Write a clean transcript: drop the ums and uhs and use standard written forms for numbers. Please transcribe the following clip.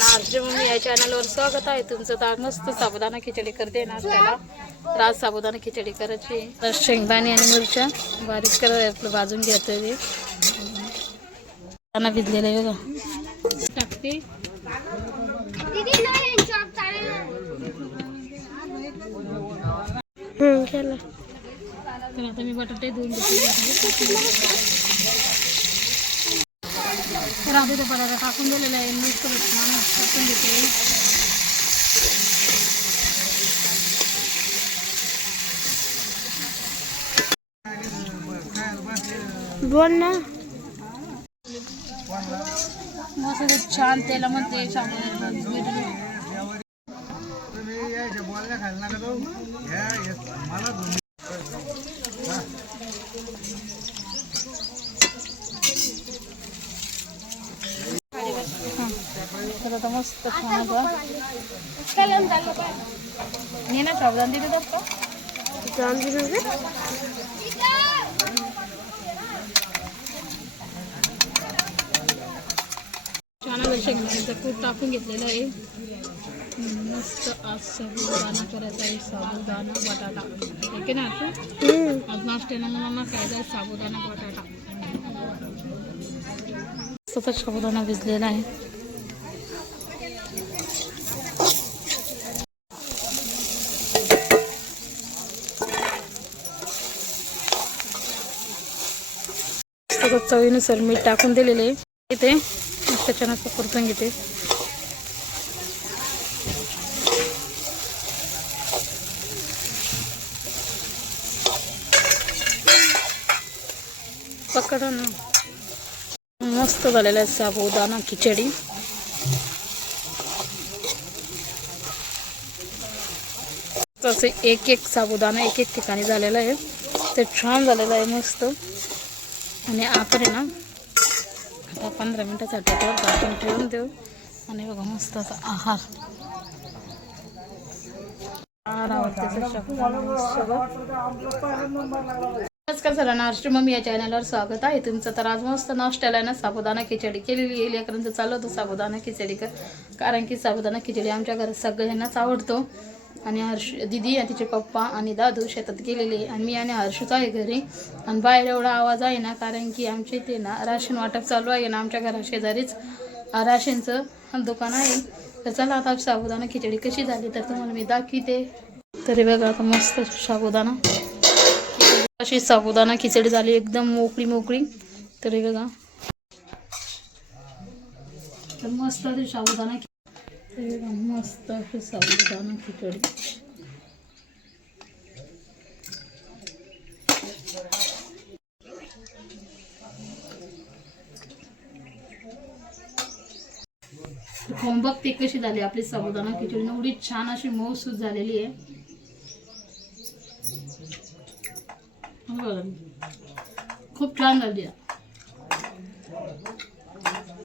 RJ mummy या चॅनलवर स्वागत आहे तुमचं. तर मस्त साबुदाणा खिचडी करते ना. त्याला राज साबुदाणा खिचडी करायची. तर शेंगदाणे आणि मिरच्या बारीक करायला भाजून घ्यायचं. ते दाणा भिजलेला आहे बघा, टाकते. तर आता मी बटाटे धुवून घेतले. तर आधी तो बटाटा टाकून दिलेला आहे. मिक्स टाकून घेते. बोल ना. मस्त छान तेलामध्ये तर आता मस्त छान मी ना साबुदाणा दिले जात का छान दिले. छान शेंगदाण्याचं कूट टाकून घेतलेलं आहे. मस्त आज साबुदाणा करायचा आहे. साबुदाणा बटाटा ठीक आहे ना. आज नाश्त्याला मुलांना खायचा आहे साबुदाणा बटाटा. सतत साबुदाणा भिजलेला आहे. सतत चवीनुसार मीठ टाकून दिलेले आहे. इथे त्याच्यानंतर परतून घेते. पकड ना. मस्त झालेला आहे साबुदाणा खिचडी. तसे एक एक साबुदाणा एक एक ठिकाणी झालेला आहे. ते छान झालेलं आहे मस्त. आणि आपण आहे ना आता 15 मिनिटासाठी आपण ठेवून देऊ. आणि बघा मस्त असा आहार नमस्कार सरांना आरजे मम्मी या चॅनलवर स्वागत आहे तुमचं. तर आज मस्त नाश्त्याला ना साबुदाणा खिचडी केलेली आहे. लेकरांचं चालू होतं साबुदाणा खिचडी कर, कारण की साबुदाणा खिचडी आमच्या घरात सगळ्यांनाच आवडतो. आणि दिदी आणि तिचे पप्पा आणि दादू शेतात गेलेले आणि मी आणि हर्षूच आहे घरी. आणि बाहेर एवढा आवाज आहे ना, कारण की आमच्या इथे ना राशन वाटप चालू आहे ना. आमच्या घरा शेजारीच राशनचं दुकान आहे. तर चला आता साबुदाणा खिचडी कशी झाली तर तुम्हाला मी दाखवते. तरी बघा आता मस्त साबुदाणा अशी साबुदाणा खिचडी झाली एकदम मोकळी मोकळी. तरी बघा तर मस्त साबुदाणा मस्त अशी साबुदाणा खिचडी. बघते कशी झाली आपली साबुदाणा खिचडी. एवढी छान अशी मऊसूत झालेली आहे. खूप छान झाली.